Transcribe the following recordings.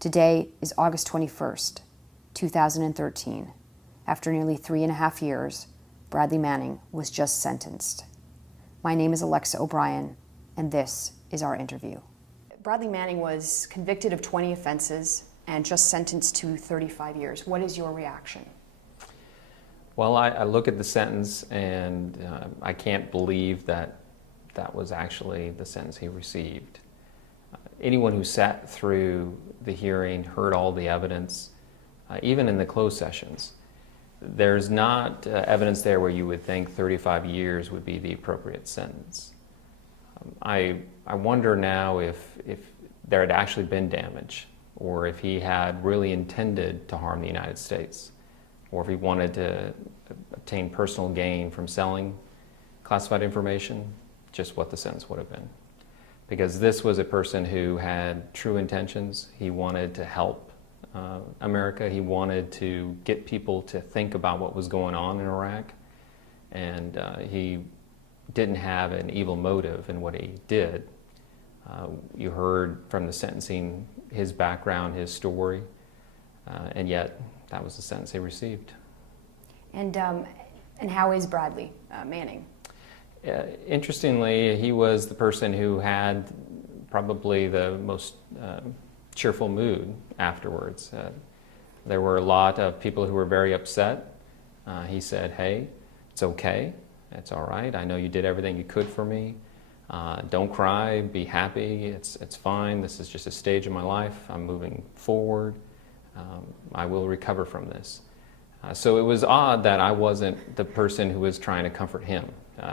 Today is August 21st, 2013. After nearly 3.5 years, Bradley Manning was just sentenced. My name is Alexa O'Brien, and this is our interview. Bradley Manning was convicted of 20 offenses and just sentenced to 35 years. What is your reaction? Well, I look at the sentence and I can't believe that that was actually the sentence he received. Anyone who sat through the hearing, heard all the evidence, even in the closed sessions, there's not evidence there where you would think 35 years would be the appropriate sentence. I wonder now if there had actually been damage, or if he had really intended to harm the United States, or if he wanted to obtain personal gain from selling classified information, just what the sentence would have been. Because this was a person who had true intentions. He wanted to help America. He wanted to get people to think about what was going on in Iraq. And he didn't have an evil motive in what he did. You heard from the sentencing his background, his story, and yet that was the sentence he received. And how is Bradley Manning? Interestingly, he was the person who had probably the most cheerful mood afterwards. There were a lot of people who were very upset. He said, "Hey, it's okay, it's all right. I know you did everything you could for me. Don't cry, be happy, it's fine. This is just a stage in my life. I'm moving forward. I will recover from this." So it was odd that I wasn't the person who was trying to comfort him.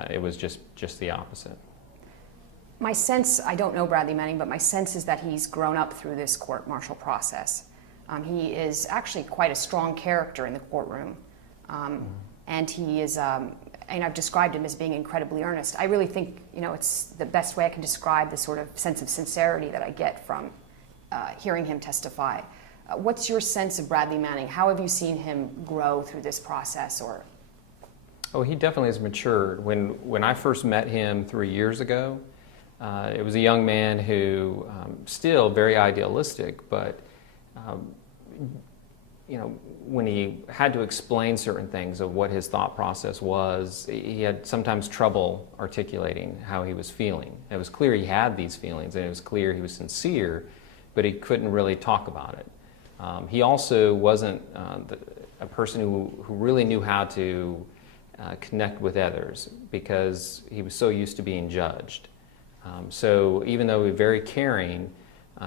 It was just the opposite. My sense, I don't know Bradley Manning, but my sense is that he's grown up through this court-martial process. He is actually quite a strong character in the courtroom, and he is, and I've described him as being incredibly earnest. I really think, it's the best way I can describe the sort of sense of sincerity that I get from hearing him testify. What's your sense of Bradley Manning? How have you seen him grow through this process? Oh, he definitely has matured. When I first met him 3 years ago, it was a young man who, still very idealistic, but when he had to explain certain things of what his thought process was, he had sometimes trouble articulating how he was feeling. It was clear he had these feelings, and it was clear he was sincere, but he couldn't really talk about it. He also wasn't a person who really knew how to connect with others, because he was so used to being judged. So even though he was very caring,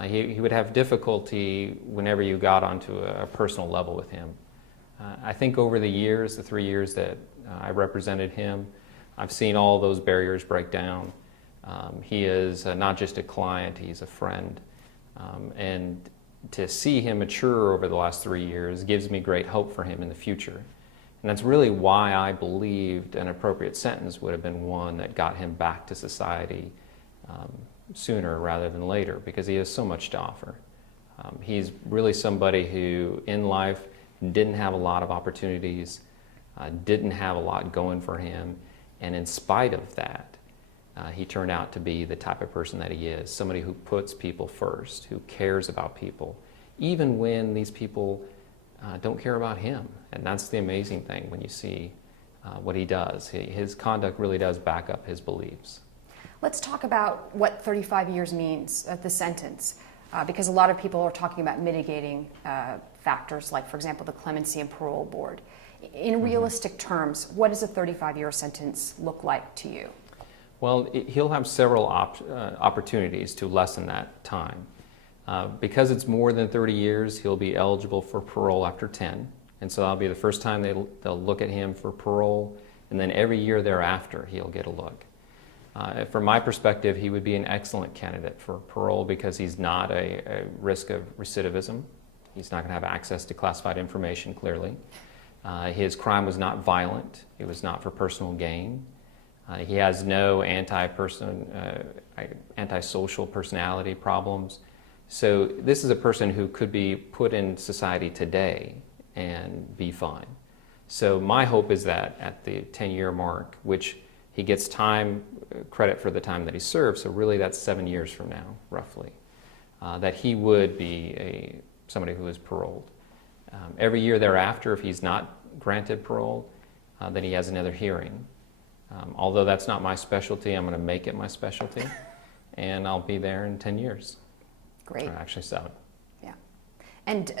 he would have difficulty whenever you got onto a personal level with him. I think over the years, the 3 years that I represented him, I've seen all those barriers break down. He is not just a client, he's a friend. And to see him mature over the last 3 years gives me great hope for him in the future. And that's really why I believed an appropriate sentence would have been one that got him back to society sooner rather than later, because he has so much to offer. He's really somebody who in life didn't have a lot of opportunities, didn't have a lot going for him, and in spite of that, he turned out to be the type of person that he is, somebody who puts people first, who cares about people, even when these people don't care about him. And that's the amazing thing when you see what he does. His conduct really does back up his beliefs. Let's talk about what 35 years means, the sentence, because a lot of people are talking about mitigating factors, like, for example, the Clemency and Parole Board. In realistic terms, what does a 35-year sentence look like to you? Well, he'll have several opportunities to lessen that time. Because it's more than 30 years, he'll be eligible for parole after 10. And so that'll be the first time they'll look at him for parole, and then every year thereafter he'll get a look. From my perspective, he would be an excellent candidate for parole because he's not a risk of recidivism. He's not going to have access to classified information, clearly. His crime was not violent. It was not for personal gain. He has no antisocial personality problems. So this is a person who could be put in society today and be fine. So my hope is that at the 10-year mark, which he gets time credit for the time that he served, so really that's 7 years from now, roughly, that he would be somebody who is paroled. Every year thereafter, if he's not granted parole, then he has another hearing. Although that's not my specialty, I'm going to make it my specialty, and I'll be there in 10 years. Great. Or actually 7. Yeah. And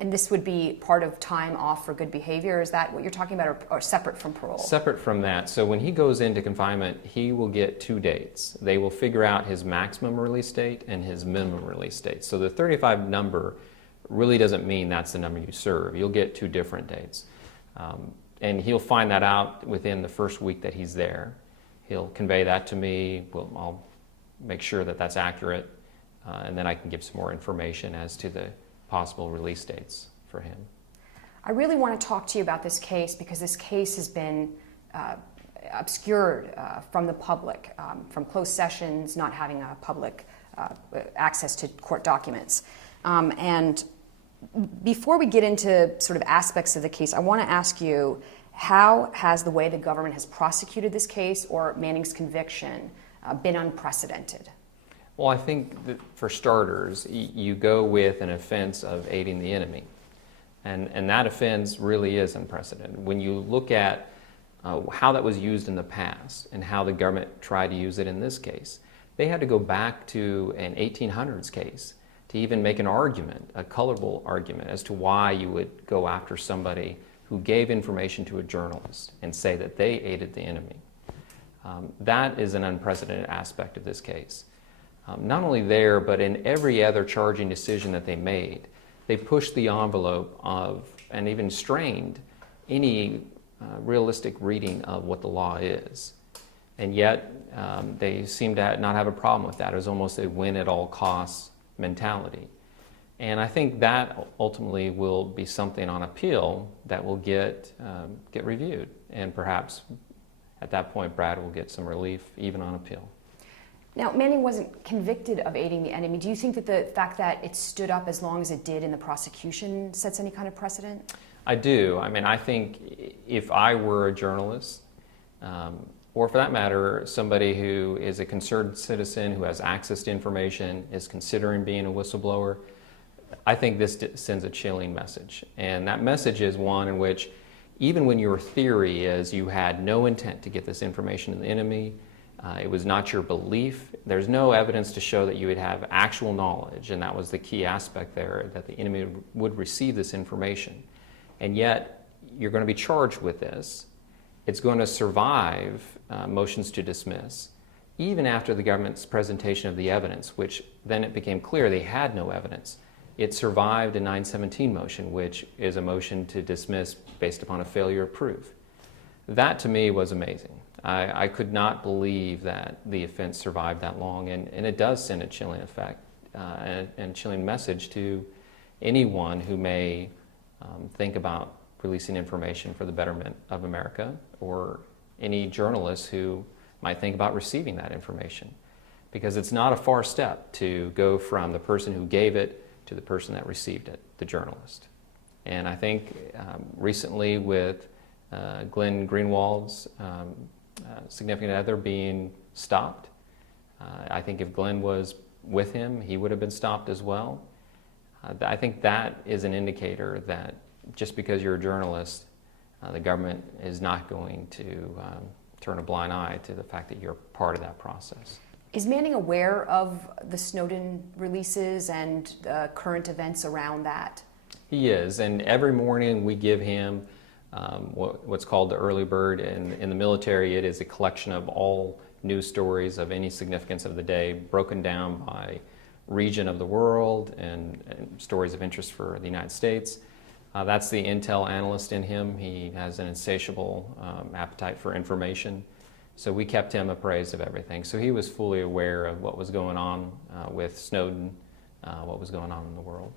this would be part of time off for good behavior? Is that what you're talking about, or separate from parole? Separate from that. So when he goes into confinement, he will get 2 dates. They will figure out his maximum release date and his minimum release date. So the 35 number really doesn't mean that's the number you serve. You'll get 2 different dates. And he'll find that out within the first week that he's there. He'll convey that to me. I'll make sure that that's accurate, and then I can give some more information as to the possible release dates for him. I really want to talk to you about this case because this case has been obscured from the public, from closed sessions, not having a public access to court documents. And before we get into sort of aspects of the case, I want to ask you, how has the way the government has prosecuted this case or Manning's conviction been unprecedented? Well, I think that for starters, you go with an offense of aiding the enemy. And that offense really is unprecedented. When you look at how that was used in the past and how the government tried to use it in this case, they had to go back to an 1800s case to even make an argument, a colorable argument, as to why you would go after somebody who gave information to a journalist and say that they aided the enemy. That is an unprecedented aspect of this case. Not only there, but in every other charging decision that they made, they pushed the envelope of, and even strained, any realistic reading of what the law is. And yet, they seem to not have a problem with that. It was almost a win-at-all-costs mentality. And I think that ultimately will be something on appeal that will get reviewed. And perhaps at that point, Brad will get some relief, even on appeal. Now, Manning wasn't convicted of aiding the enemy. Do you think that the fact that it stood up as long as it did in the prosecution sets any kind of precedent? I do. I mean, I think if I were a journalist, or for that matter, somebody who is a concerned citizen who has access to information, is considering being a whistleblower, I think this sends a chilling message. And that message is one in which, even when your theory is you had no intent to get this information to the enemy, it was not your belief, there's no evidence to show that you would have actual knowledge, and that was the key aspect there, that the enemy would receive this information. And yet, you're going to be charged with this. It's going to survive motions to dismiss, even after the government's presentation of the evidence, which then it became clear they had no evidence. It survived a 917 motion, which is a motion to dismiss based upon a failure of proof. That to me was amazing. I could not believe that the offense survived that long, and it does send a chilling effect and chilling message to anyone who may think about releasing information for the betterment of America, or any journalists who might think about receiving that information. Because it's not a far step to go from the person who gave it to the person that received it, the journalist. And I think recently with Glenn Greenwald's significant other being stopped, I think if Glenn was with him, he would have been stopped as well. I think that is an indicator that just because you're a journalist, the government is not going to turn a blind eye to the fact that you're part of that process. Is Manning aware of the Snowden releases and current events around that? He is, and every morning we give him what's called the early bird. In the military, it is a collection of all news stories of any significance of the day, broken down by region of the world and stories of interest for the United States. That's the intel analyst in him. He has an insatiable appetite for information. So we kept him appraised of everything. So he was fully aware of what was going on with Snowden, what was going on in the world.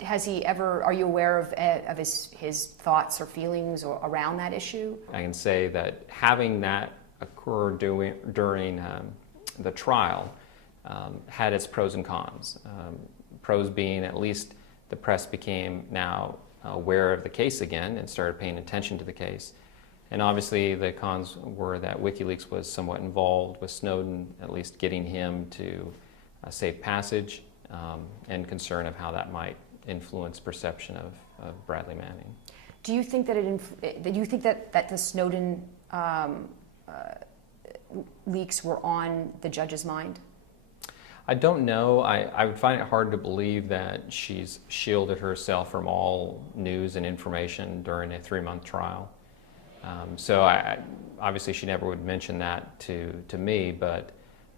Has he ever, are you aware of his thoughts or feelings around that issue? I can say that having that occur during the trial had its pros and cons. Pros being at least the press became now aware of the case again and started paying attention to the case. And obviously the cons were that WikiLeaks was somewhat involved with Snowden, at least getting him to safe passage, and concern of how that might influence perception of Bradley Manning. Do you think that the Snowden leaks were on the judge's mind? I don't know. I would find it hard to believe that she's shielded herself from all news and information during a 3-month trial. So obviously she never would mention that to me, but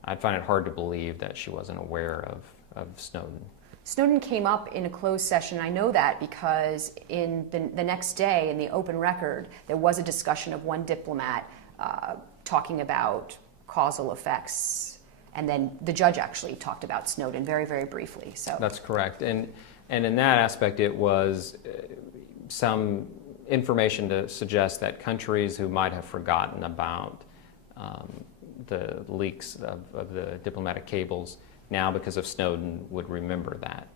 I'd find it hard to believe that she wasn't aware of Snowden. Snowden came up in a closed session. I know that because in the next day in the open record, there was a discussion of one diplomat talking about causal effects. And then the judge actually talked about Snowden very, very briefly. So that's correct. And in that aspect, it was some information to suggest that countries who might have forgotten about the leaks of the diplomatic cables now, because of Snowden, would remember that.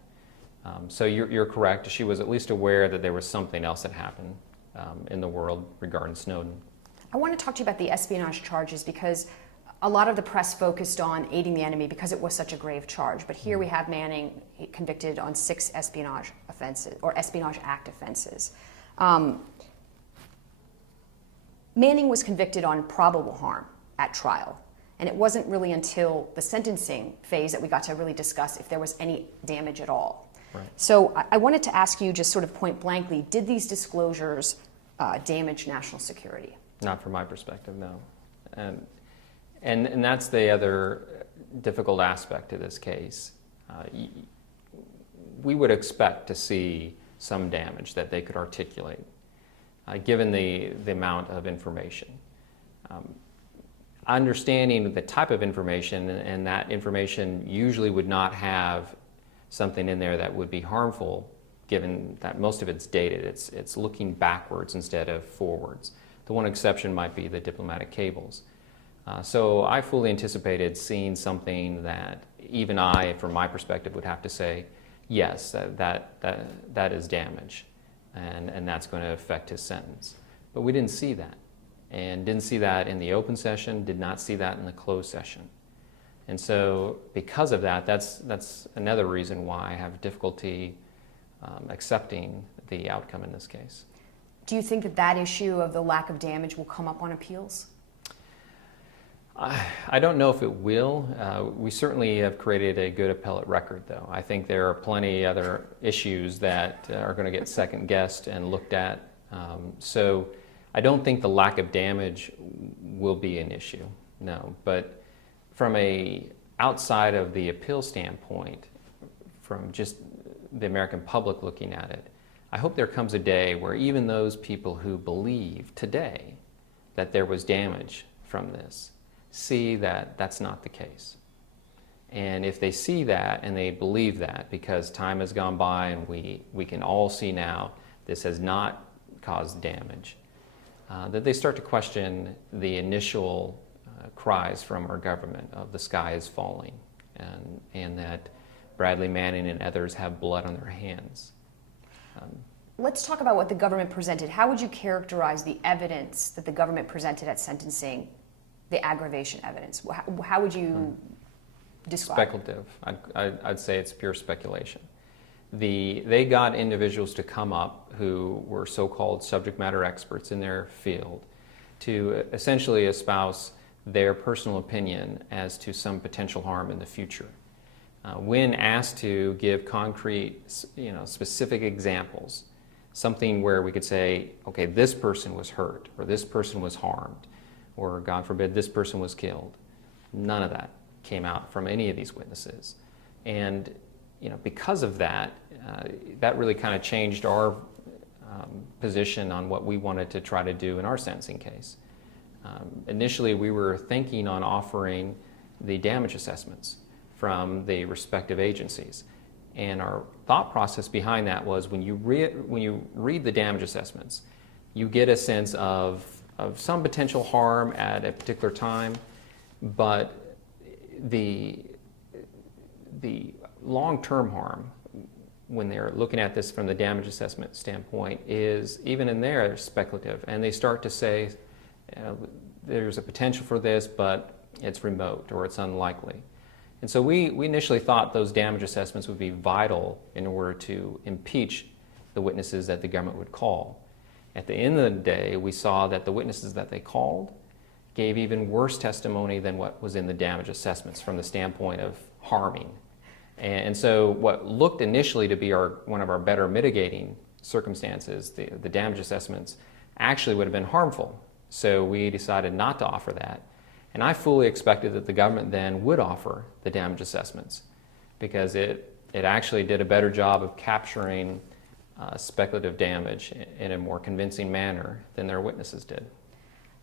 So you're correct. She was at least aware that there was something else that happened in the world regarding Snowden. I want to talk to you about the espionage charges because a lot of the press focused on aiding the enemy because it was such a grave charge. But here we have Manning convicted on 6 espionage offenses or Espionage Act offenses. Manning was convicted on probable harm at trial. And it wasn't really until the sentencing phase that we got to really discuss if there was any damage at all. Right. So I wanted to ask you just sort of point blankly, did these disclosures damage national security? Not from my perspective, no. And that's the other difficult aspect of this case. We would expect to see some damage that they could articulate, given the amount of information. Understanding the type of information, and that information usually would not have something in there that would be harmful, given that most of it's dated. It's looking backwards instead of forwards. The one exception might be the diplomatic cables. So I fully anticipated seeing something that even I, from my perspective, would have to say, yes, that is damage, and that's going to affect his sentence. But we didn't see that. And didn't see that in the open session, did not see that in the closed session. And so because of that, that's another reason why I have difficulty accepting the outcome in this case. Do you think that issue of the lack of damage will come up on appeals? I don't know if it will. We certainly have created a good appellate record, though. I think there are plenty other issues that are going to get second-guessed and looked at. So I don't think the lack of damage will be an issue, no. But from outside of the appeal standpoint, from just the American public looking at it, I hope there comes a day where even those people who believe today that there was damage from this see that that's not the case. And if they see that and they believe that, because time has gone by and we can all see now this has not caused damage, that they start to question the initial cries from our government of the sky is falling and that Bradley Manning and others have blood on their hands. Let's talk about what the government presented. How would you characterize the evidence that the government presented at sentencing, the aggravation evidence? How would you describe it? Speculative. I'd say it's pure speculation. They got individuals to come up who were so-called subject matter experts in their field to essentially espouse their personal opinion as to some potential harm in the future. When asked to give concrete, specific examples, something where we could say, okay, this person was hurt, or this person was harmed, or God forbid, this person was killed, none of that came out from any of these witnesses. And because of that, that really kind of changed our position on what we wanted to try to do in our sentencing case. Initially, we were thinking on offering the damage assessments from the respective agencies. And our thought process behind that was when you read the damage assessments, you get a sense of some potential harm at a particular time, but the long-term harm, when they're looking at this from the damage assessment standpoint, is even in there speculative. And they start to say, there's a potential for this, but it's remote or it's unlikely. And so we initially thought those damage assessments would be vital in order to impeach the witnesses that the government would call. At the end of the day, we saw that the witnesses that they called gave even worse testimony than what was in the damage assessments from the standpoint of harming. And so what looked initially to be one of our better mitigating circumstances, the damage assessments, actually would have been harmful. So we decided not to offer that. And I fully expected that the government then would offer the damage assessments because it actually did a better job of capturing speculative damage in a more convincing manner than their witnesses did.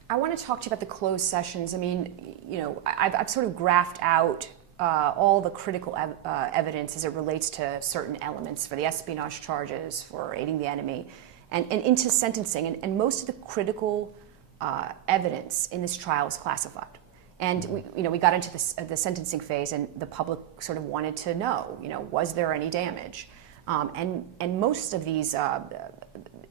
I want to talk to you about the closed sessions. I mean, you know, I've sort of graphed out all the critical evidence as it relates to certain elements for the espionage charges, for aiding the enemy, and into sentencing. And most of the critical evidence in this trial was classified. And we got into the sentencing phase, and the public sort of wanted to know, was there any damage? And most of these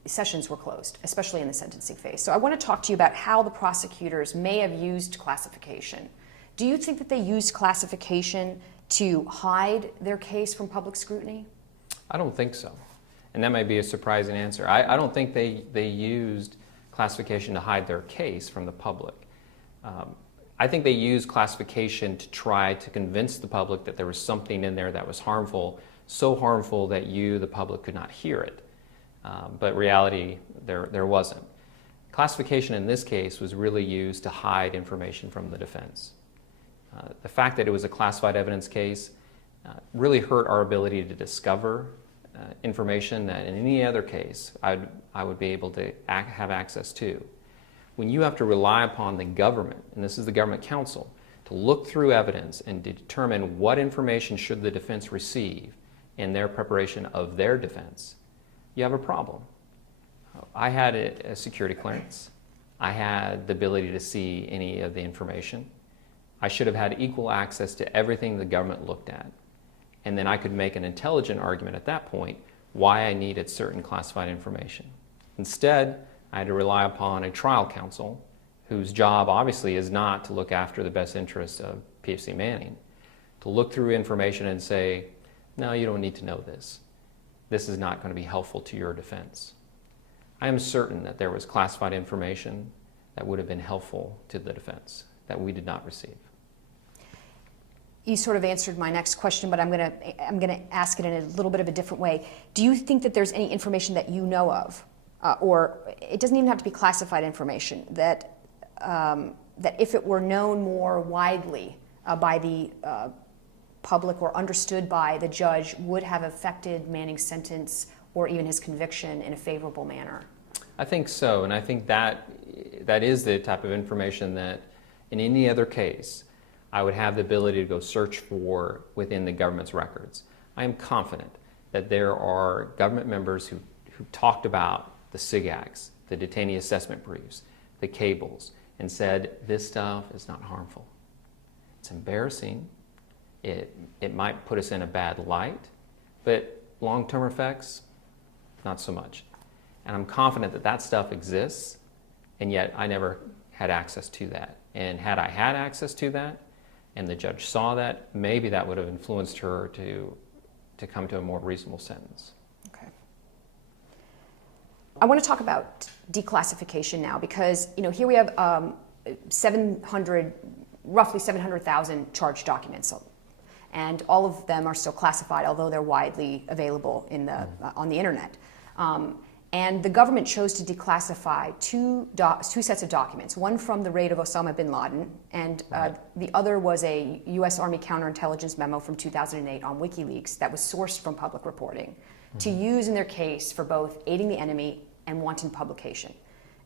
sessions were closed, especially in the sentencing phase. So I want to talk to you about how the prosecutors may have used classification. Do you think that they used classification to hide their case from public scrutiny? I don't think so. And that might be a surprising answer. I don't think they used classification to hide their case from the public. I think they used classification to try to convince the public that there was something in there that was harmful, so harmful that you, the public, could not hear it. But reality, there wasn't. Classification in this case was really used to hide information from the defense. The fact that it was a classified evidence case really hurt our ability to discover information that in any other case I would be able to have access to. When you have to rely upon the government, and this is the government counsel, to look through evidence and determine what information should the defense receive in their preparation of their defense, you have a problem. I had a security clearance. I had the ability to see any of the information. I should have had equal access to everything the government looked at. And then I could make an intelligent argument at that point why I needed certain classified information. Instead, I had to rely upon a trial counsel whose job obviously is not to look after the best interests of PFC Manning, to look through information and say, no, you don't need to know this. This is not going to be helpful to your defense. I am certain that there was classified information that would have been helpful to the defense that we did not receive. You sort of answered my next question, but I'm going to ask it in a little bit of a different way. Do you think that there's any information that you know of, or it doesn't even have to be classified information, that if it were known more widely by the public or understood by the judge, would have affected Manning's sentence or even his conviction in a favorable manner? I think so, and I think that is the type of information that in any other case I would have the ability to go search for within the government's records. I am confident that there are government members who talked about the SIGACs, the detainee assessment briefs, the cables, and said, this stuff is not harmful. It's embarrassing. It might put us in a bad light, but long-term effects, not so much. And I'm confident that that stuff exists, and yet I never had access to that. And had I had access to that, and the judge saw that, maybe that would have influenced her to come to a more reasonable sentence. Okay. I want to talk about declassification now, because here we have roughly 700,000 charged documents, and all of them are still classified, although they're widely available on the internet. And the government chose to declassify two sets of documents, one from the raid of Osama bin Laden, and the other was a U.S. Army counterintelligence memo from 2008 on WikiLeaks that was sourced from public reporting to use in their case for both aiding the enemy and wanton publication.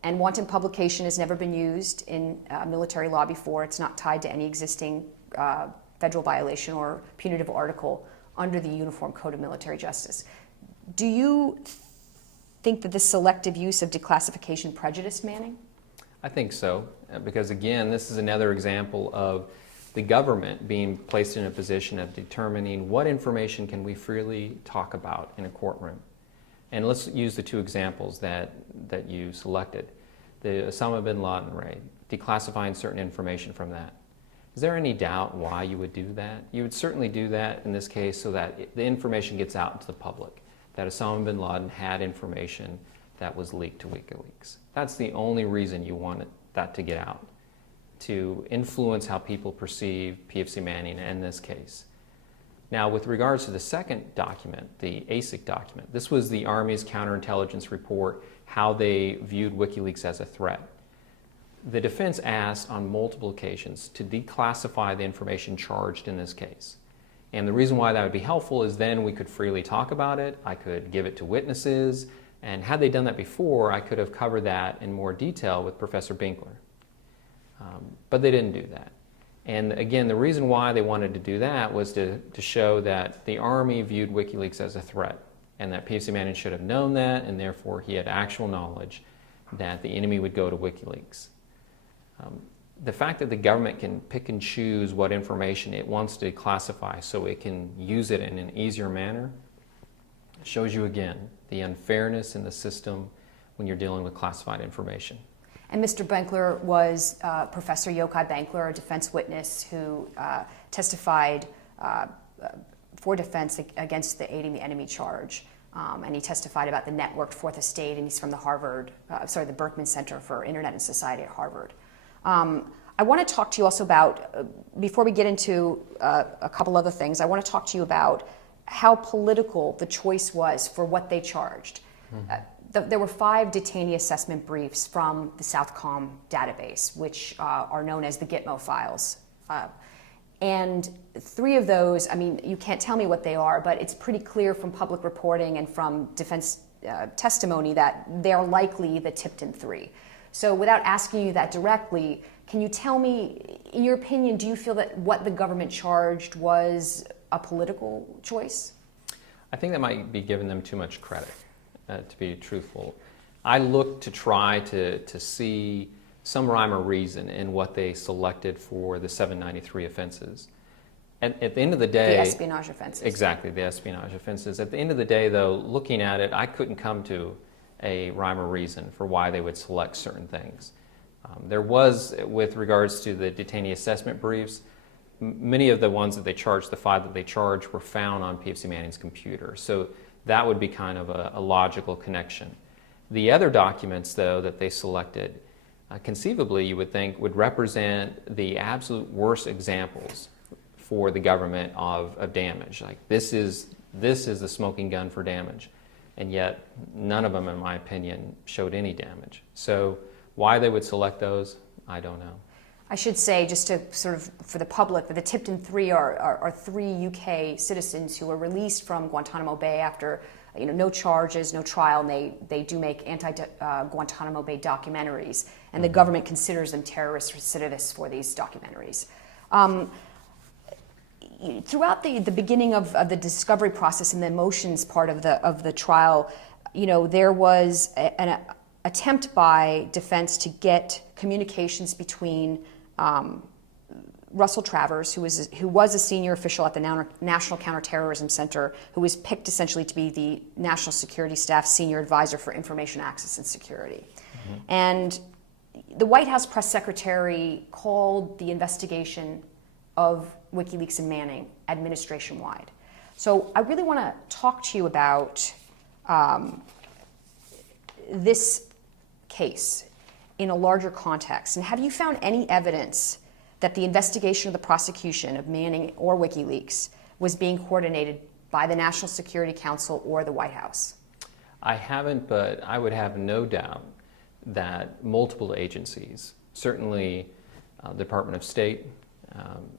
And wanton publication has never been used in military law before. It's not tied to any existing federal violation or punitive article under the Uniform Code of Military Justice. Do you think that this selective use of declassification prejudiced Manning? I think so, because again, this is another example of the government being placed in a position of determining what information can we freely talk about in a courtroom. And let's use the two examples that you selected. The Osama bin Laden raid, declassifying certain information from that. Is there any doubt why you would do that? You would certainly do that in this case so that the information gets out to the public, that Osama bin Laden had information that was leaked to WikiLeaks. That's the only reason you wanted that to get out, to influence how people perceive PFC Manning in this case. Now, with regards to the second document, the ASIC document, this was the Army's counterintelligence report, how they viewed WikiLeaks as a threat. The defense asked on multiple occasions to declassify the information charged in this case. And the reason why that would be helpful is then we could freely talk about it, I could give it to witnesses, and had they done that before, I could have covered that in more detail with Professor Binkler. But they didn't do that. And again, the reason why they wanted to do that was to show that the Army viewed WikiLeaks as a threat, and that PFC Manning should have known that, and therefore he had actual knowledge that the enemy would go to WikiLeaks. The fact that the government can pick and choose what information it wants to classify so it can use it in an easier manner shows you again the unfairness in the system when you're dealing with classified information. And Mr. Benkler was Professor Yochai Benkler, a defense witness who testified for defense against the aiding the enemy charge. And he testified about the networked Fourth Estate, and he's from the Berkman Center for Internet and Society at Harvard. I want to talk to you also about, before we get into a couple other things, I want to talk to you about how political the choice was for what they charged. There were 5 detainee assessment briefs from the Southcom database, which are known as the Gitmo files. And 3 of those, I mean, you can't tell me what they are, but it's pretty clear from public reporting and from defense testimony that they're likely the Tipton 3. So without asking you that directly, can you tell me, in your opinion, do you feel that what the government charged was a political choice? I think that might be giving them too much credit, to be truthful. I look to try to see some rhyme or reason in what they selected for the 793 offenses. At the end of the day... The espionage offenses. Exactly, the espionage offenses. At the end of the day, though, looking at it, I couldn't come to a rhyme or reason for why they would select certain things. There was, with regards to the detainee assessment briefs, many of the ones that they charged, the 5 that they charged, were found on PFC Manning's computer. So that would be kind of a logical connection. The other documents, though, that they selected, conceivably, you would think, would represent the absolute worst examples for the government of damage. Like, this is the smoking gun for damage. And yet, none of them, in my opinion, showed any damage. So why they would select those, I don't know. I should say, just to sort of, for the public, that the Tipton 3 are 3 UK citizens who were released from Guantanamo Bay after no charges, no trial, and they do make anti-Guantanamo Bay documentaries, and the government considers them terrorist recidivists for these documentaries. Throughout the beginning of the discovery process and the motions part of the trial, there was an attempt by defense to get communications between Russell Travers, who was a senior official at the National Counterterrorism Center, who was picked essentially to be the National Security Staff Senior Advisor for Information Access and Security. And the White House press secretary called the investigation of WikiLeaks and Manning administration-wide. So I really want to talk to you about this case in a larger context. And have you found any evidence that the investigation of the prosecution of Manning or WikiLeaks was being coordinated by the National Security Council or the White House? I haven't, but I would have no doubt that multiple agencies, certainly the Department of State,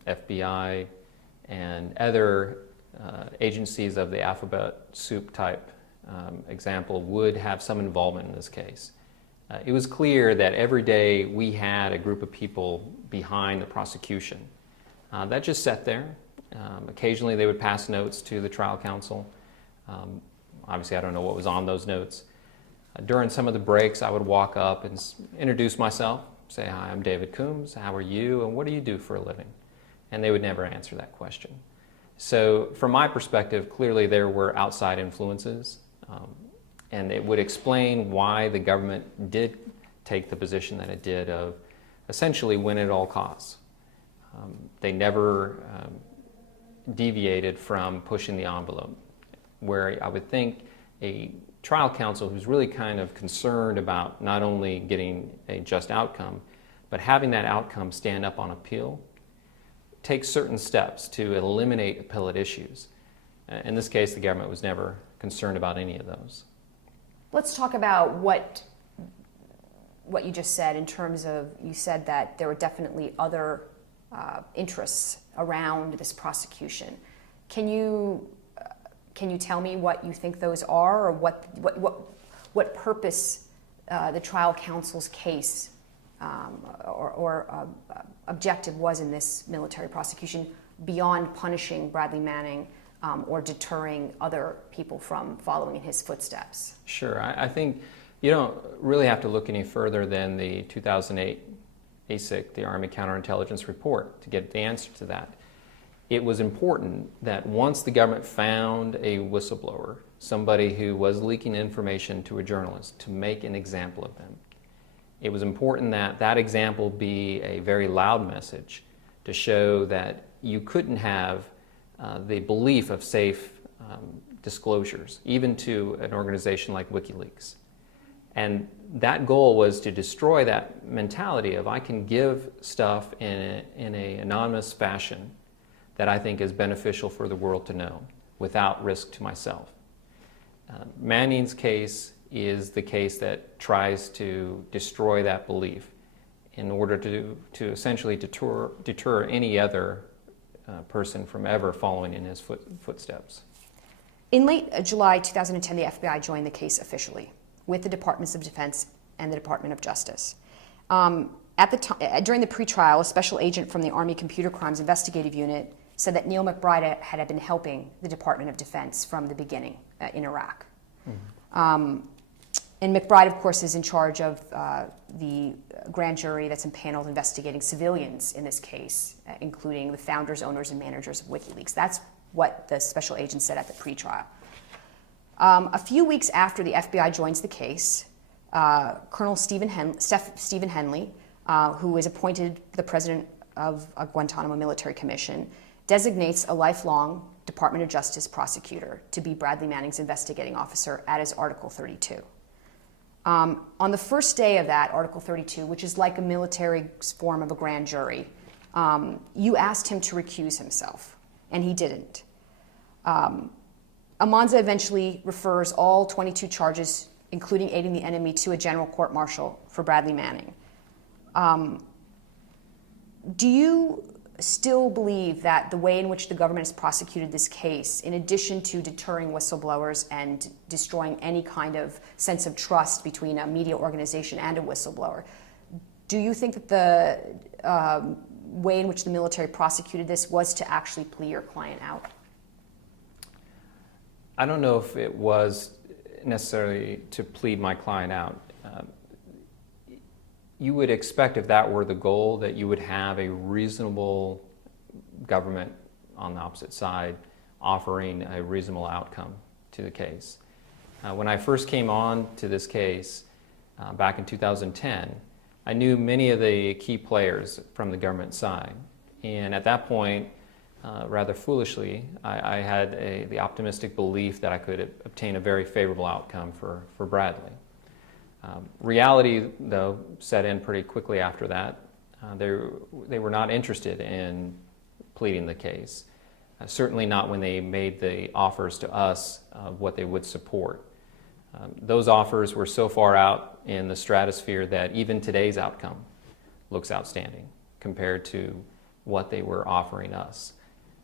FBI, and other agencies of the alphabet soup type example would have some involvement in this case. It was clear that every day we had a group of people behind the prosecution that just sat there. Occasionally they would pass notes to the trial counsel. Obviously I don't know what was on those notes. During some of the breaks I would walk up and introduce myself, say, "Hi, I'm David Coombs, how are you, and what do you do for a living?" And they would never answer that question. So from my perspective, clearly there were outside influences, and it would explain why the government did take the position that it did of essentially win at all costs. They never deviated from pushing the envelope, where I would think a trial counsel who's really kind of concerned about not only getting a just outcome, but having that outcome stand up on appeal, takes certain steps to eliminate appellate issues. In this case, the government was never concerned about any of those. Let's talk about what you just said in terms of, you said that there were definitely other interests around this prosecution. Can you tell me what you think those are, or what purpose the trial counsel's case or objective was in this military prosecution beyond punishing Bradley Manning or deterring other people from following in his footsteps? Sure. I think you don't really have to look any further than the 2008 ASIC, the Army Counterintelligence Report, to get the answer to that. It was important that once the government found a whistleblower, somebody who was leaking information to a journalist, to make an example of them. It was important that that example be a very loud message to show that you couldn't have the belief of safe disclosures, even to an organization like WikiLeaks. And that goal was to destroy that mentality of, I can give stuff in an anonymous fashion that I think is beneficial for the world to know without risk to myself. Manning's case is the case that tries to destroy that belief in order to essentially deter any other person from ever following in his footsteps. In late July 2010, the FBI joined the case officially with the Departments of Defense and the Department of Justice. During the pretrial, a special agent from the Army Computer Crimes Investigative Unit said that Neil McBride had been helping the Department of Defense from the beginning in Iraq. Mm-hmm. And McBride, of course, is in charge of the grand jury that's impaneled investigating civilians in this case, including the founders, owners, and managers of WikiLeaks. That's what the special agent said at the pretrial. A few weeks after the FBI joins the case, Colonel Stephen Henley, who is appointed the president of a Guantanamo Military Commission, designates a lifelong Department of Justice prosecutor to be Bradley Manning's investigating officer at his Article 32. On the first day of that, Article 32, which is like a military form of a grand jury, you asked him to recuse himself, and he didn't. Amanza eventually refers all 22 charges, including aiding the enemy, to a general court-martial for Bradley Manning. Do you still believe that the way in which the government has prosecuted this case, in addition to deterring whistleblowers and destroying any kind of sense of trust between a media organization and a whistleblower, do you think that the way in which the military prosecuted this was to actually plea your client out? I don't know if it was necessarily to plead my client out. You would expect, if that were the goal, that you would have a reasonable government on the opposite side offering a reasonable outcome to the case. When I first came on to this case back in 2010, I knew many of the key players from the government side. And at that point, rather foolishly, I had the optimistic belief that I could obtain a very favorable outcome for Bradley. Reality, though, set in pretty quickly after that. They were not interested in pleading the case, certainly not when they made the offers to us of what they would support. Those offers were so far out in the stratosphere that even today's outcome looks outstanding compared to what they were offering us.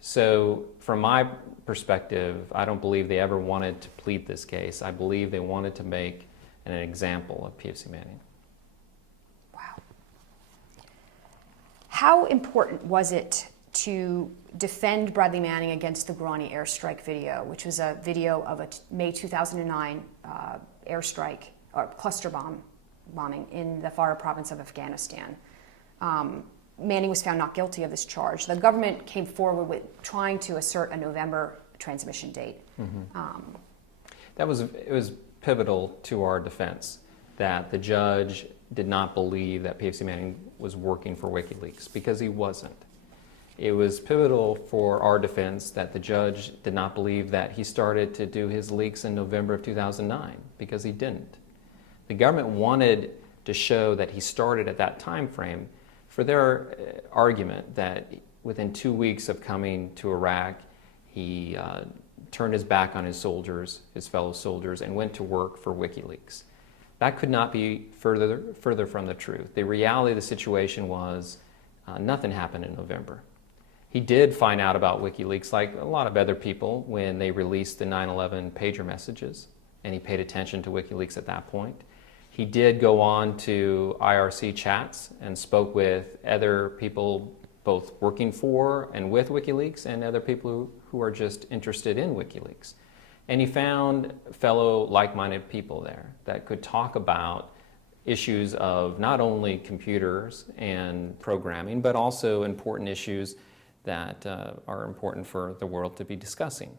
So from my perspective, I don't believe they ever wanted to plead this case. I believe they wanted to make an example of PFC Manning. Wow. How important was it to defend Bradley Manning against the Guarani airstrike video, which was a video of a May 2009 airstrike or cluster bombing in the Farah province of Afghanistan? Manning was found not guilty of this charge. The government came forward with trying to assert a November transmission date. Mm-hmm. It was pivotal to our defense that the judge did not believe that PFC Manning was working for WikiLeaks, because he wasn't. It was pivotal for our defense that the judge did not believe that he started to do his leaks in November of 2009, because he didn't. The government wanted to show that he started at that time frame for their argument that within 2 weeks of coming to Iraq, he turned his back on his soldiers, his fellow soldiers, and went to work for WikiLeaks. That could not be further from the truth. The reality of the situation was nothing happened in November. He did find out about WikiLeaks, like a lot of other people, when they released the 9/11 pager messages, and he paid attention to WikiLeaks at that point. He did go on to IRC chats and spoke with other people both working for and with WikiLeaks, and other people who are just interested in WikiLeaks. And he found fellow like-minded people there that could talk about issues of not only computers and programming, but also important issues that are important for the world to be discussing.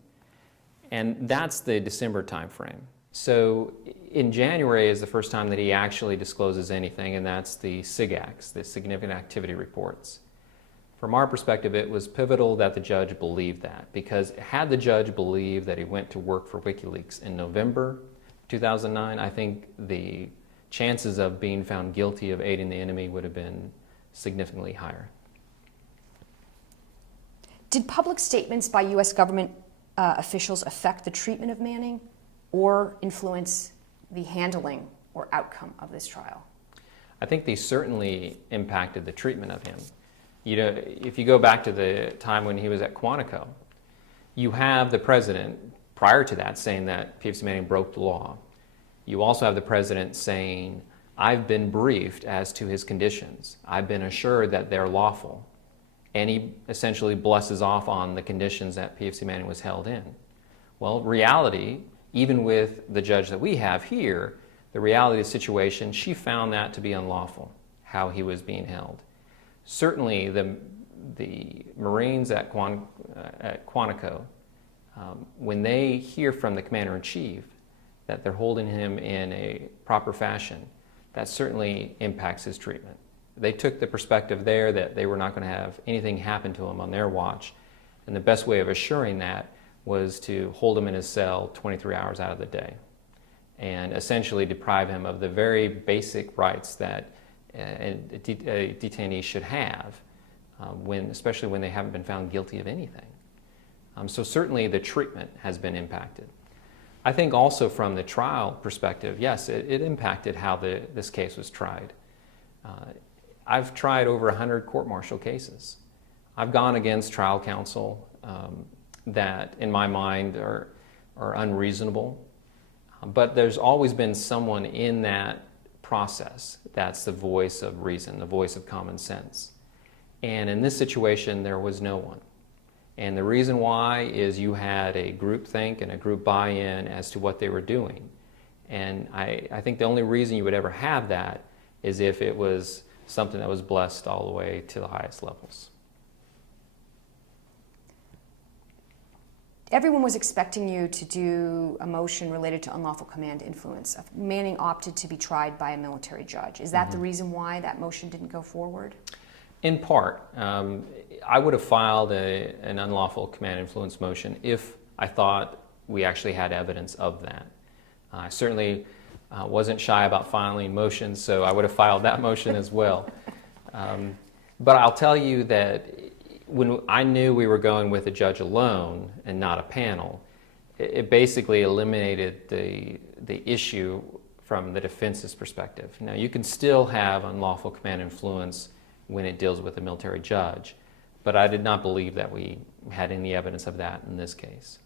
And that's the December timeframe. So in January is the first time that he actually discloses anything, and that's the SIGACs, the Significant Activity Reports. From our perspective, it was pivotal that the judge believed that, because had the judge believed that he went to work for WikiLeaks in November 2009, I think the chances of being found guilty of aiding the enemy would have been significantly higher. Did public statements by U.S. government officials affect the treatment of Manning or influence the handling or outcome of this trial? I think they certainly impacted the treatment of him. You know, if you go back to the time when he was at Quantico, you have the president prior to that saying that PFC Manning broke the law. You also have the president saying, I've been briefed as to his conditions. I've been assured that they're lawful. And he essentially blesses off on the conditions that PFC Manning was held in. Well, reality, even with the judge that we have here, the reality of the situation, she found that to be unlawful, how he was being held. Certainly, the Marines at Quantico, when they hear from the commander-in-chief that they're holding him in a proper fashion, that certainly impacts his treatment. They took the perspective there that they were not going to have anything happen to him on their watch, and the best way of assuring that was to hold him in his cell 23 hours out of the day and essentially deprive him of the very basic rights that a detainee should have, especially when they haven't been found guilty of anything. So certainly the treatment has been impacted. I think also from the trial perspective, yes, it impacted how this case was tried. I've tried over 100 court-martial cases. I've gone against trial counsel that, in my mind, are unreasonable. But there's always been someone in that process that's the voice of reason, the voice of common sense. And in this situation, there was no one. And the reason why is you had a group think and a group buy-in as to what they were doing. And I think the only reason you would ever have that is if it was something that was blessed all the way to the highest levels. Everyone was expecting you to do a motion related to unlawful command influence. Manning opted to be tried by a military judge. Is that the reason why that motion didn't go forward? In part. I would have filed an unlawful command influence motion if I thought we actually had evidence of that. I certainly wasn't shy about filing motions, so I would have filed that motion as well. But I'll tell you that when I knew we were going with a judge alone and not a panel, it basically eliminated the issue from the defense's perspective. Now, you can still have unlawful command influence when it deals with a military judge, but I did not believe that we had any evidence of that in this case.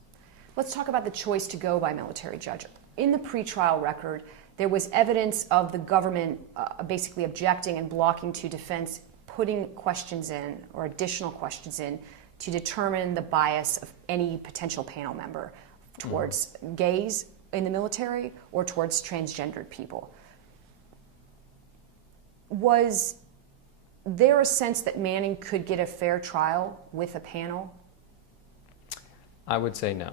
Let's talk about the choice to go by military judge. In the pretrial record, there was evidence of the government basically objecting and blocking to defense putting questions in or additional questions in to determine the bias of any potential panel member towards gays in the military or towards transgendered people. Was there a sense that Manning could get a fair trial with a panel? I would say no.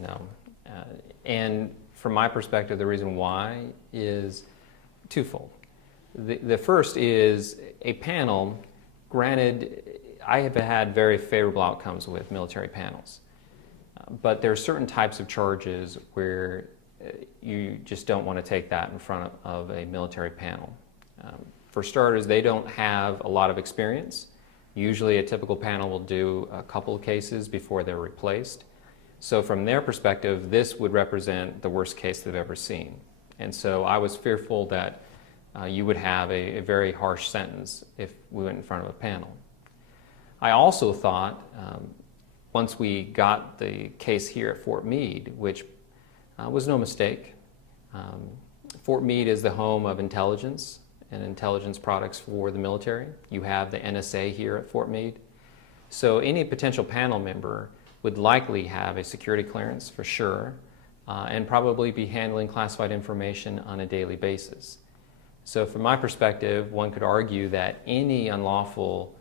No. And from my perspective, the reason why is twofold. The first is a panel, granted, I have had very favorable outcomes with military panels. But there are certain types of charges where you just don't want to take that in front of a military panel. For starters, they don't have a lot of experience. Usually a typical panel will do a couple of cases before they're replaced. So from their perspective, this would represent the worst case they've ever seen. And so I was fearful that you would have a very harsh sentence if we went in front of a panel. I also thought, once we got the case here at Fort Meade, which was no mistake. Fort Meade is the home of intelligence and intelligence products for the military. You have the NSA here at Fort Meade. So any potential panel member would likely have a security clearance for sure, and probably be handling classified information on a daily basis. So from my perspective, one could argue that any unlawful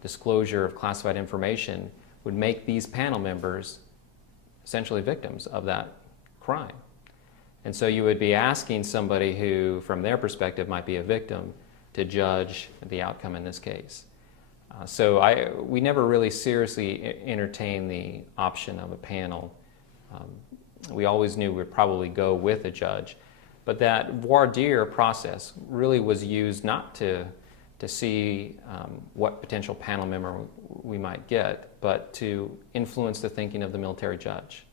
disclosure of classified information would make these panel members essentially victims of that crime. And so you would be asking somebody who, from their perspective, might be a victim to judge the outcome in this case. So we never really seriously entertained the option of a panel. We always knew we'd probably go with a judge. But that voir dire process really was used not to see what potential panel member we might get, but to influence the thinking of the military judge.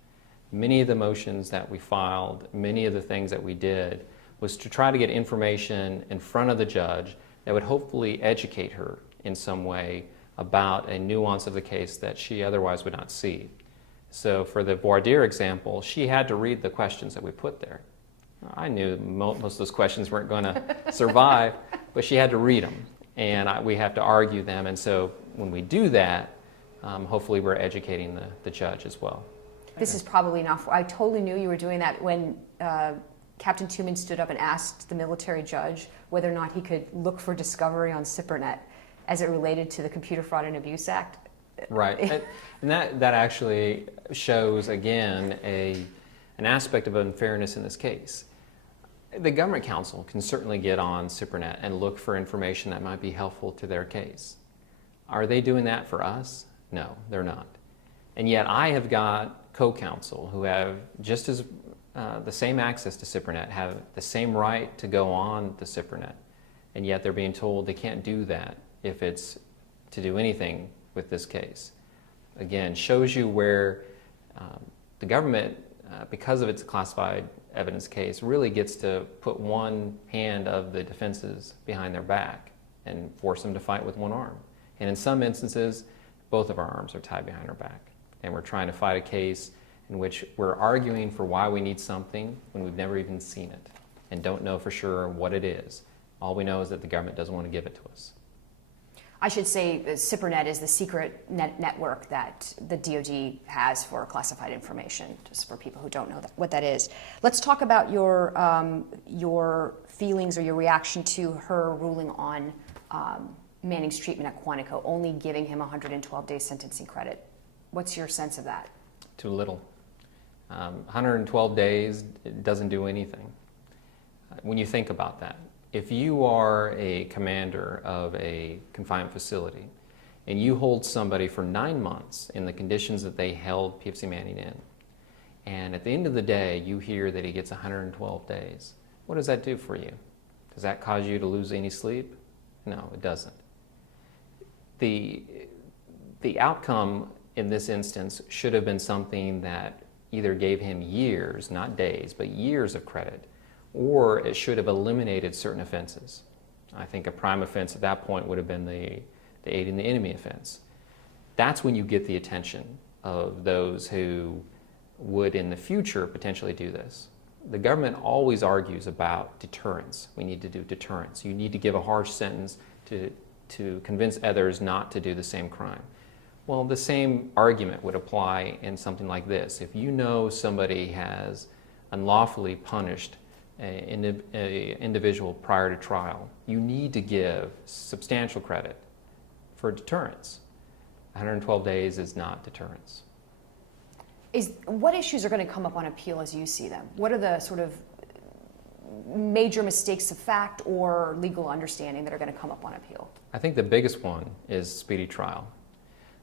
Many of the motions that we filed, many of the things that we did, was to try to get information in front of the judge that would hopefully educate her in some way about a nuance of the case that she otherwise would not see. So for the voir dire example, she had to read the questions that we put there. I knew most of those questions weren't going to survive, but she had to read them, and we have to argue them. And so when we do that, hopefully we're educating the judge as well. This is probably not, I totally knew you were doing that when Captain Tuman stood up and asked the military judge whether or not he could look for discovery on SIPRNet as it related to the Computer Fraud and Abuse Act. Right, and that actually shows, again, an aspect of unfairness in this case. The government counsel can certainly get on SIPRNet and look for information that might be helpful to their case. Are they doing that for us? No, they're not. And yet I have got co-counsel who have just as the same access to SIPRNet, have the same right to go on the SIPRNet, and yet they're being told they can't do that if it's to do anything with this case. Again, shows you where the government, because of its classified evidence case, really gets to put one hand of the defenses behind their back and force them to fight with one arm. And in some instances, both of our arms are tied behind our back. And we're trying to fight a case in which we're arguing for why we need something when we've never even seen it and don't know for sure what it is. All we know is that the government doesn't want to give it to us. I should say SIPRNet is the secret network that the DoD has for classified information, just for people who don't know what that is. Let's talk about your feelings or your reaction to her ruling on Manning's treatment at Quantico, only giving him 112 days sentencing credit. What's your sense of that? Too little. 112 days doesn't do anything. When you think about that, if you are a commander of a confinement facility and you hold somebody for 9 months in the conditions that they held PFC Manning in, and at the end of the day you hear that he gets 112 days, what does that do for you? Does that cause you to lose any sleep? No, it doesn't. The outcome in this instance should have been something that either gave him years, not days, but years of credit, or it should have eliminated certain offenses. I think a prime offense at that point would have been the aiding the enemy offense. That's when you get the attention of those who would in the future potentially do this. The government always argues about deterrence. We need to do deterrence. You need to give a harsh sentence to convince others not to do the same crime. Well, the same argument would apply in something like this. If you know somebody has unlawfully punished an individual prior to trial, you need to give substantial credit for deterrence. 112 days is not deterrence. What issues are going to come up on appeal as you see them? What are the sort of major mistakes of fact or legal understanding that are going to come up on appeal? I think the biggest one is speedy trial.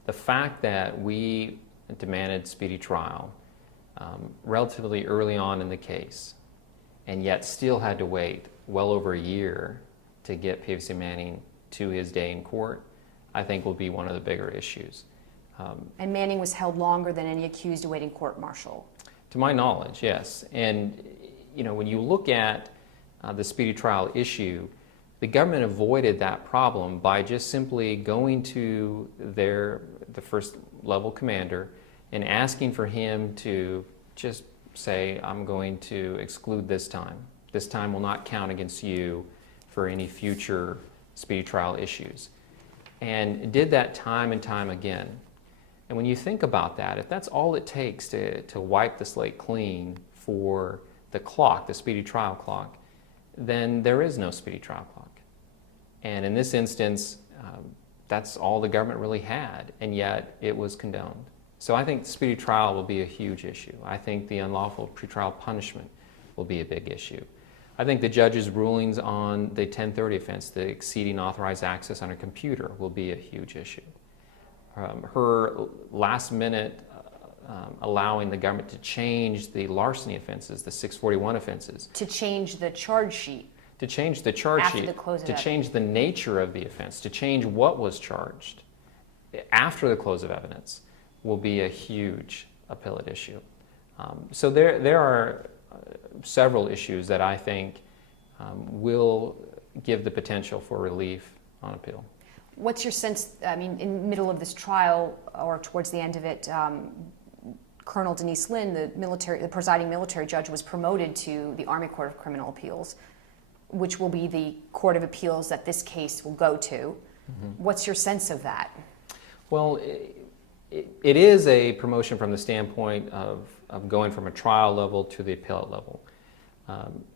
The fact that we demanded speedy trial relatively early on in the case, and yet still had to wait well over a year to get PFC Manning to his day in court, I think will be one of the bigger issues. And Manning was held longer than any accused awaiting court-martial. To my knowledge, yes. And when you look at the speedy trial issue, the government avoided that problem by just simply going to the first level commander and asking for him to just say, I'm going to exclude this time. This time will not count against you for any future speedy trial issues. And did that time and time again. And when you think about that, if that's all it takes to wipe the slate clean for the clock, the speedy trial clock, then there is no speedy trial clock. And in this instance, that's all the government really had, and yet it was condoned. So I think speedy trial will be a huge issue. I think the unlawful pretrial punishment will be a big issue. I think the judge's rulings on the 1030 offense, the exceeding authorized access on a computer, will be a huge issue. Her last minute allowing the government to change the larceny offenses, the 641 offenses. To change the charge sheet. To change the charge after sheet, the close of to evidence. change the nature of the offense, to change what was charged after the close of evidence will be a huge appellate issue. So there are several issues that I think will give the potential for relief on appeal. What's your sense, I mean, in the middle of this trial or towards the end of it, Colonel Denise Lynn, the presiding military judge, was promoted to the Army Court of Criminal Appeals, which will be the court of appeals that this case will go to. Mm-hmm. What's your sense of that? Well, it is a promotion from the standpoint of going from a trial level to the appellate level,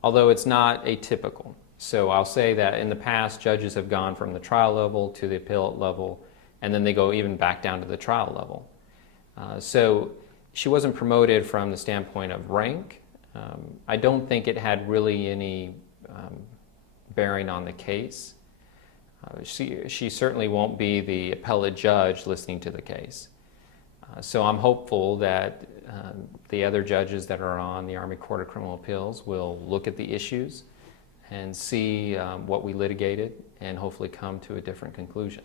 although it's not atypical. So I'll say that in the past, judges have gone from the trial level to the appellate level, and then they go even back down to the trial level. So she wasn't promoted from the standpoint of rank. I don't think it had really any bearing on the case. She certainly won't be the appellate judge listening to the case. So I'm hopeful that the other judges that are on the Army Court of Criminal Appeals will look at the issues and see what we litigated and hopefully come to a different conclusion.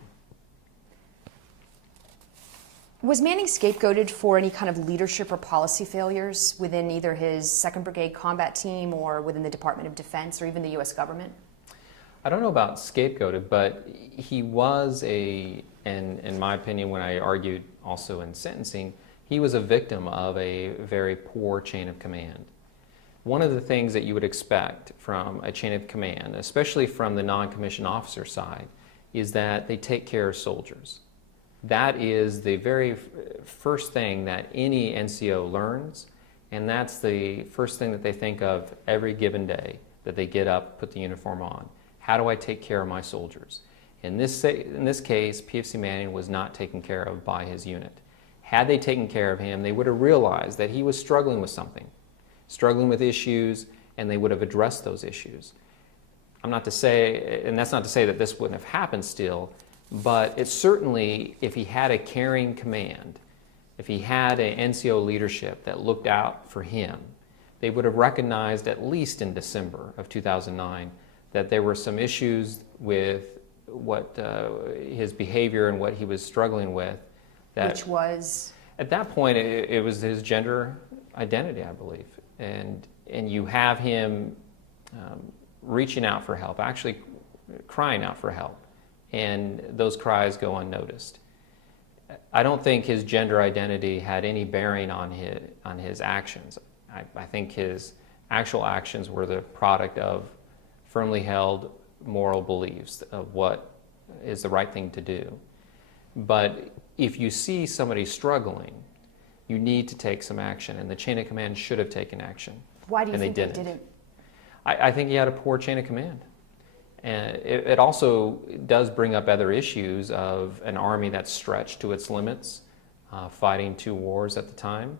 Was Manning scapegoated for any kind of leadership or policy failures within either his 2nd Brigade combat team or within the Department of Defense or even the U.S. government? I don't know about scapegoated, but he was and in my opinion, when I argued also in sentencing, he was a victim of a very poor chain of command. One of the things that you would expect from a chain of command, especially from the non-commissioned officer side, is that they take care of soldiers. That is the very first thing that any NCO learns, and that's the first thing that they think of every given day that they get up, put the uniform on. How do I take care of my soldiers? In this case, PFC Manning was not taken care of by his unit. Had they taken care of him, they would have realized that he was struggling with something, struggling with issues, and they would have addressed those issues. I'm not to say, and that's not to say that this wouldn't have happened still, but it's certainly, if he had a caring command, if he had an NCO leadership that looked out for him, they would have recognized at least in December of 2009 that there were some issues with what his behavior and what he was struggling with. Which was? At that point, it was his gender identity, I believe. And you have him reaching out for help, actually crying out for help, and those cries go unnoticed. I don't think his gender identity had any bearing on his actions. I think his actual actions were the product of firmly held moral beliefs of what is the right thing to do. But if you see somebody struggling, you need to take some action, and the chain of command should have taken action. Why do you think they didn't? I think he had a poor chain of command. And it also does bring up other issues of an army that's stretched to its limits, fighting 2 wars at the time.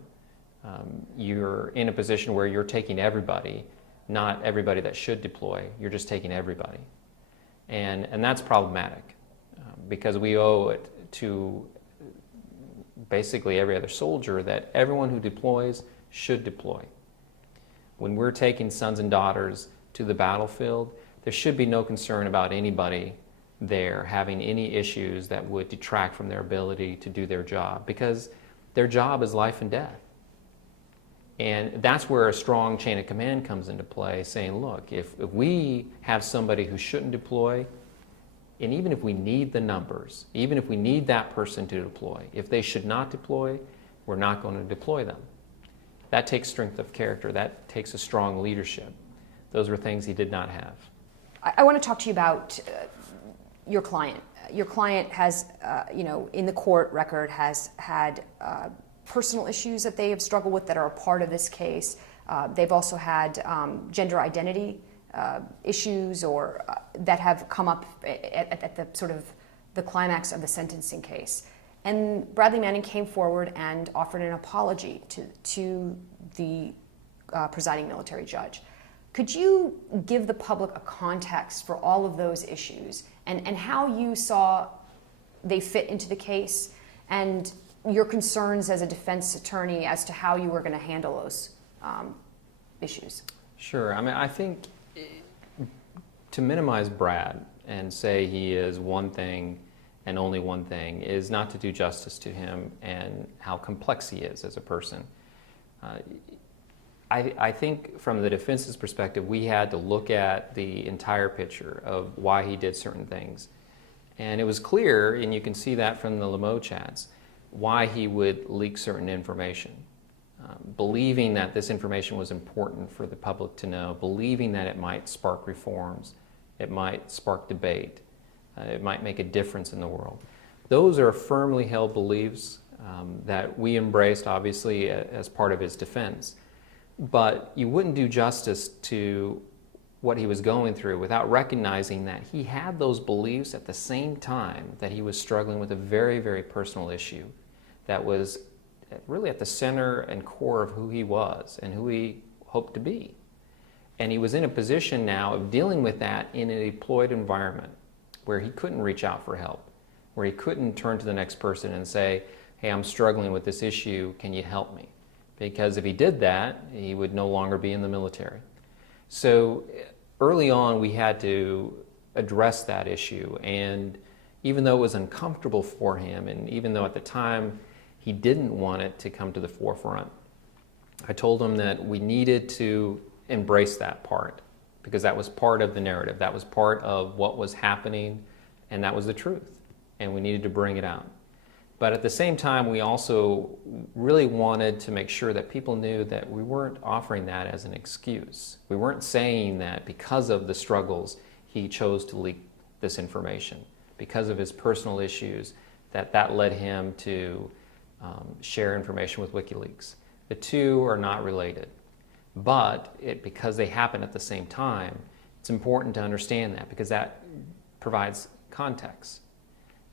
You're in a position where you're taking everybody not everybody that should deploy. You're just taking everybody. And that's problematic because we owe it to basically every other soldier that everyone who deploys should deploy. When we're taking sons and daughters to the battlefield, there should be no concern about anybody there having any issues that would detract from their ability to do their job, because their job is life and death. And that's where a strong chain of command comes into play, saying, look, if we have somebody who shouldn't deploy, and even if we need the numbers, even if we need that person to deploy, if they should not deploy, we're not going to deploy them. That takes strength of character. That takes a strong leadership. Those were things he did not have. I want to talk to you about your client. Your client has, in the court record, has had personal issues that they have struggled with that are a part of this case. They've also had gender identity issues or that have come up at the sort of the climax of the sentencing case. And Bradley Manning came forward and offered an apology to the presiding military judge. Could you give the public a context for all of those issues and how you saw they fit into the case and your concerns as a defense attorney as to how you were going to handle those issues? Sure. I mean, I think to minimize Brad and say he is one thing and only one thing is not to do justice to him and how complex he is as a person. I think from the defense's perspective, we had to look at the entire picture of why he did certain things. And it was clear, and you can see that from the Lamo chats, why he would leak certain information. Believing that this information was important for the public to know, believing that it might spark reforms, it might spark debate, it might make a difference in the world. Those are firmly held beliefs that we embraced, obviously, as part of his defense. But you wouldn't do justice to what he was going through without recognizing that he had those beliefs at the same time that he was struggling with a very, very personal issue that was really at the center and core of who he was and who he hoped to be. And he was in a position now of dealing with that in a deployed environment where he couldn't reach out for help, where he couldn't turn to the next person and say, hey, I'm struggling with this issue, can you help me? Because if he did that, he would no longer be in the military. So early on, we had to address that issue. And even though it was uncomfortable for him, and even though at the time he didn't want it to come to the forefront, I told him that we needed to embrace that part because that was part of the narrative. That was part of what was happening, and that was the truth. And we needed to bring it out. But at the same time, we also really wanted to make sure that people knew that we weren't offering that as an excuse. We weren't saying that because of the struggles, he chose to leak this information. Because of his personal issues, that led him to share information with WikiLeaks. The two are not related. But because they happen at the same time, it's important to understand that because that provides context.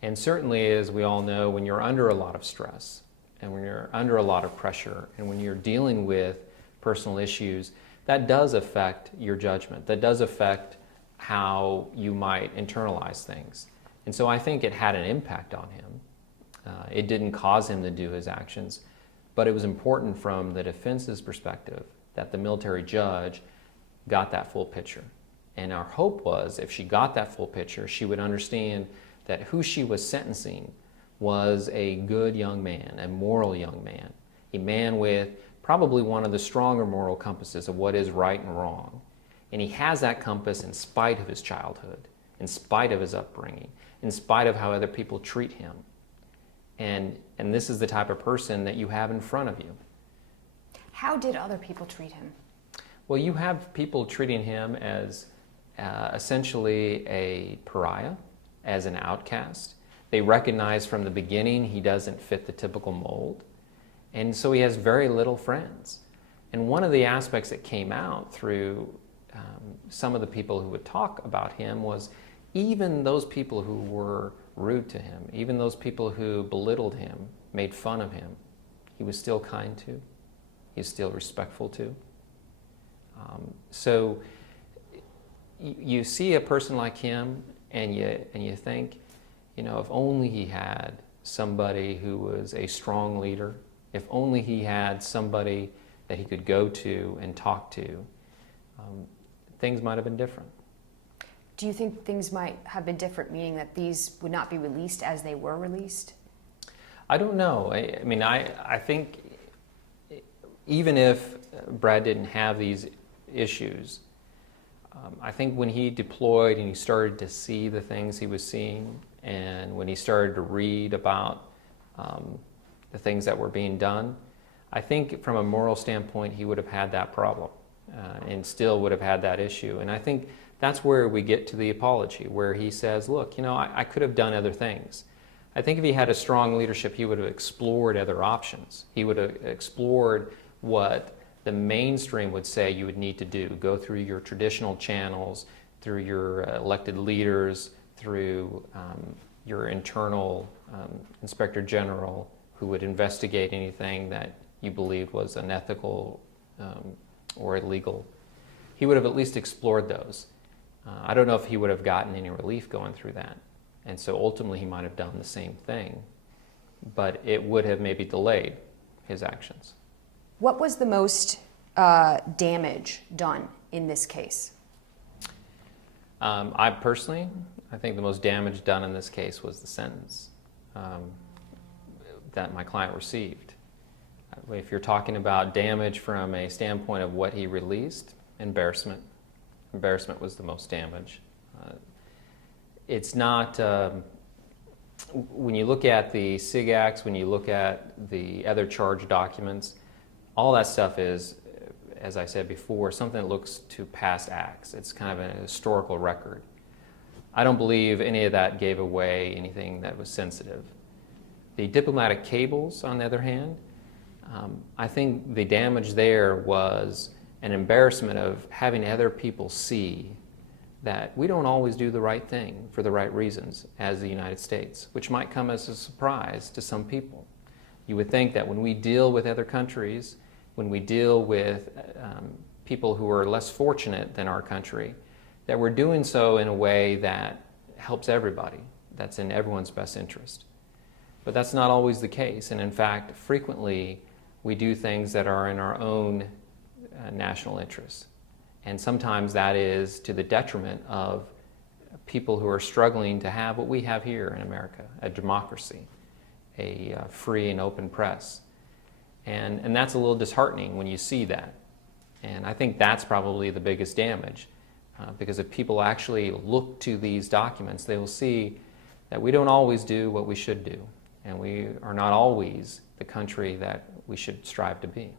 And certainly, as we all know, when you're under a lot of stress and when you're under a lot of pressure and when you're dealing with personal issues, that does affect your judgment. That does affect how you might internalize things. And so I think it had an impact on him. It didn't cause him to do his actions, but it was important from the defense's perspective that the military judge got that full picture. And our hope was if she got that full picture, she would understand that who she was sentencing was a good young man, a moral young man, a man with probably one of the stronger moral compasses of what is right and wrong. And he has that compass in spite of his childhood, in spite of his upbringing, in spite of how other people treat him. And this is the type of person that you have in front of you. How did other people treat him? Well, you have people treating him as essentially a pariah, as an outcast. They recognize from the beginning he doesn't fit the typical mold. And so he has very little friends. And one of the aspects that came out through some of the people who would talk about him was even those people who were rude to him, even those people who belittled him, made fun of him, he was still kind to, he was still respectful to. So you see a person like him, and you think, if only he had somebody who was a strong leader, if only he had somebody that he could go to and talk to, things might have been different. Do you think things might have been different, meaning that these would not be released as they were released? I don't know. I think even if Brad didn't have these issues, I think when he deployed and he started to see the things he was seeing, and when he started to read about the things that were being done, I think from a moral standpoint he would have had that problem and still would have had that issue. And I think that's where we get to the apology, where he says, look, I could have done other things. I think if he had a strong leadership, he would have explored other options. He would have explored what the mainstream would say you would need to do. Go through your traditional channels, through your elected leaders, through your internal inspector general, who would investigate anything that you believed was unethical or illegal. He would have at least explored those. I don't know if he would have gotten any relief going through that. And so ultimately he might have done the same thing, but it would have maybe delayed his actions. What was the most damage done in this case? I think the most damage done in this case was the sentence that my client received. If you're talking about damage from a standpoint of what he released, embarrassment was the most damage. It's not, when you look at the SIG Acts, when you look at the other charge documents, all that stuff is, as I said before, something that looks to past acts. It's kind of a historical record. I don't believe any of that gave away anything that was sensitive. The diplomatic cables, on the other hand, I think the damage there was an embarrassment of having other people see that we don't always do the right thing for the right reasons as the United States, which might come as a surprise to some people. You would think that when we deal with other countries, when we deal with people who are less fortunate than our country, that we're doing so in a way that helps everybody, that's in everyone's best interest. But that's not always the case, and in fact, frequently we do things that are in our own national interest. And sometimes that is to the detriment of people who are struggling to have what we have here in America, a democracy, a free and open press. And that's a little disheartening when you see that. And I think that's probably the biggest damage, because if people actually look to these documents, they will see that we don't always do what we should do, and we are not always the country that we should strive to be.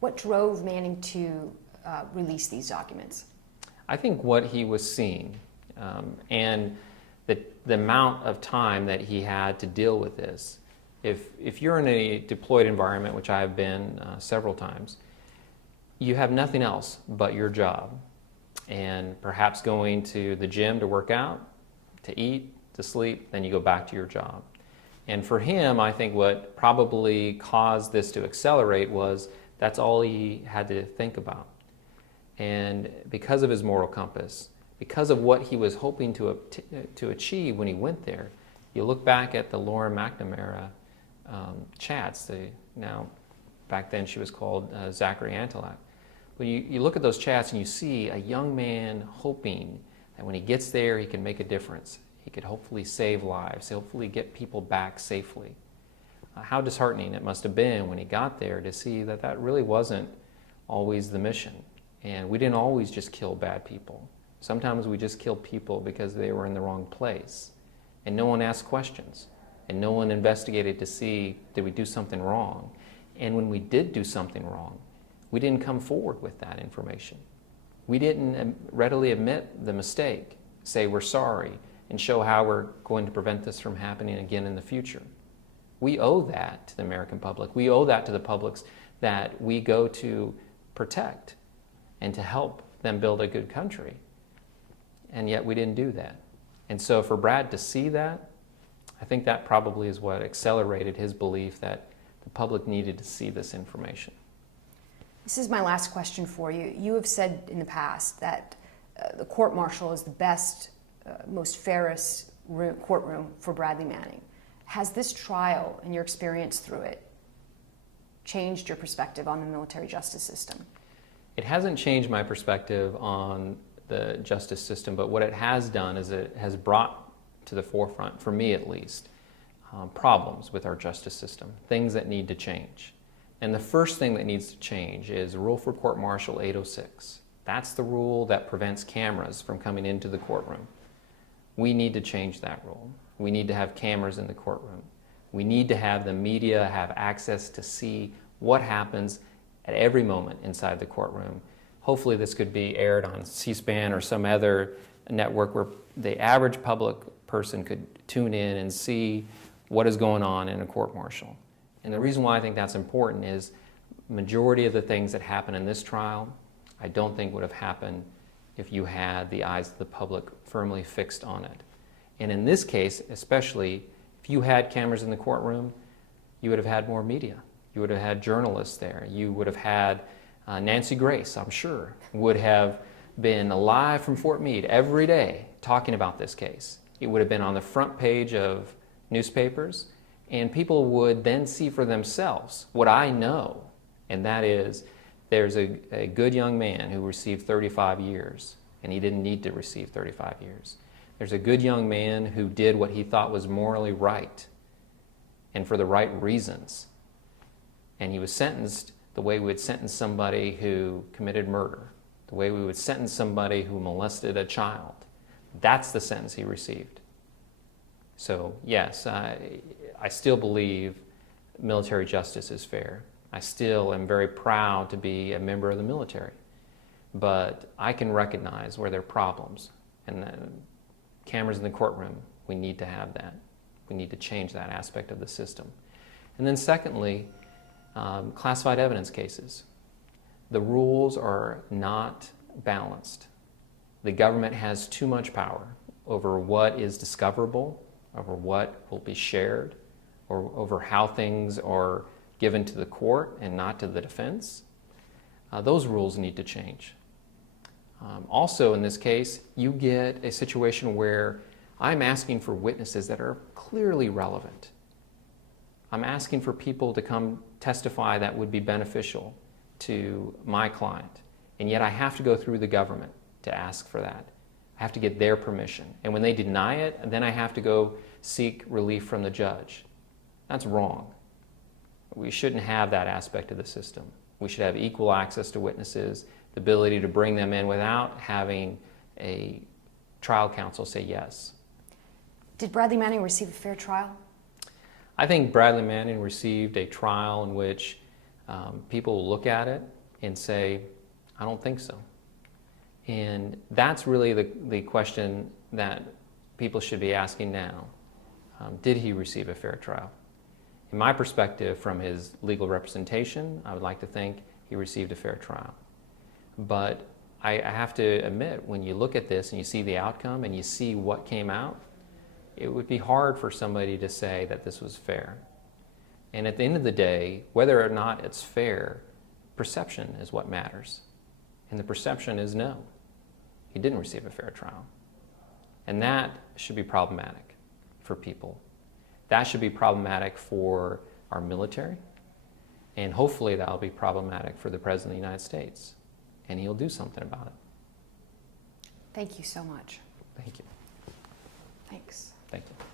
What drove Manning to release these documents? I think what he was seeing and the amount of time that he had to deal with this. If you're in a deployed environment, which I have been several times, you have nothing else but your job, and perhaps going to the gym to work out, to eat, to sleep, then you go back to your job. And for him, I think what probably caused this to accelerate was that's all he had to think about. And because of his moral compass, because of what he was hoping to achieve when he went there, you look back at the Lauren McNamara chats. Now, back then she was called Zachary Antelat. But you look at those chats and you see a young man hoping that when he gets there he can make a difference. He could hopefully save lives, hopefully get people back safely. How disheartening it must have been when he got there to see that that really wasn't always the mission. And we didn't always just kill bad people. Sometimes we just killed people because they were in the wrong place. And no one asked questions. And no one investigated to see, did we do something wrong? And when we did do something wrong, we didn't come forward with that information. We didn't readily admit the mistake, say we're sorry, and show how we're going to prevent this from happening again in the future. We owe that to the American public. We owe that to the publics that we go to protect and to help them build a good country. And yet we didn't do that. And so for Brad to see that, I think that probably is what accelerated his belief that the public needed to see this information. This is my last question for you. You have said in the past that the court-martial is the best, most fairest courtroom for Bradley Manning. Has this trial and your experience through it changed your perspective on the military justice system? It hasn't changed my perspective on the justice system, but what it has done is it has brought to the forefront, for me at least, problems with our justice system, things that need to change. And the first thing that needs to change is Rule for Court-Martial 806. That's the rule that prevents cameras from coming into the courtroom. We need to change that rule. We need to have cameras in the courtroom. We need to have the media have access to see what happens at every moment inside the courtroom. Hopefully this could be aired on C-SPAN or some other network where the average public person could tune in and see what is going on in a court-martial. And the reason why I think that's important is majority of the things that happen in this trial, I don't think would have happened if you had the eyes of the public firmly fixed on it. And in this case, especially, if you had cameras in the courtroom, you would have had more media. You would have had journalists there. You would have had Nancy Grace, I'm sure, would have been live from Fort Meade every day talking about this case. It would have been on the front page of newspapers, and people would then see for themselves what I know, and that is there's a good young man who received 35 years, and he didn't need to receive 35 years. There's a good young man who did what he thought was morally right and for the right reasons, and he was sentenced the way we would sentence somebody who committed murder, the way we would sentence somebody who molested a child. That's the sentence he received. So yes, I still believe military justice is fair. I still am very proud to be a member of the military. But I can recognize where there are problems. And the cameras in the courtroom, we need to have that. We need to change that aspect of the system. And then secondly, classified evidence cases. The rules are not balanced. The government has too much power over what is discoverable, over what will be shared, or over how things are given to the court and not to the defense. Those rules need to change. Also in this case, you get a situation where I'm asking for witnesses that are clearly relevant. I'm asking for people to come testify that would be beneficial to my client, and yet I have to go through the government to ask for that. I have to get their permission. And when they deny it, then I have to go seek relief from the judge. That's wrong. We shouldn't have that aspect of the system. We should have equal access to witnesses, the ability to bring them in without having a trial counsel say yes. Did Bradley Manning receive a fair trial? I think Bradley Manning received a trial in which people look at it and say, I don't think so. And that's really the question that people should be asking now. Did he receive a fair trial? In my perspective, from his legal representation, I would like to think he received a fair trial. But I have to admit, when you look at this and you see the outcome and you see what came out, it would be hard for somebody to say that this was fair. And at the end of the day, whether or not it's fair, perception is what matters. And the perception is no, he didn't receive a fair trial. And that should be problematic for people. That should be problematic for our military, and hopefully that'll be problematic for the President of the United States, and he'll do something about it. Thank you so much. Thank you. Thanks. Thank you.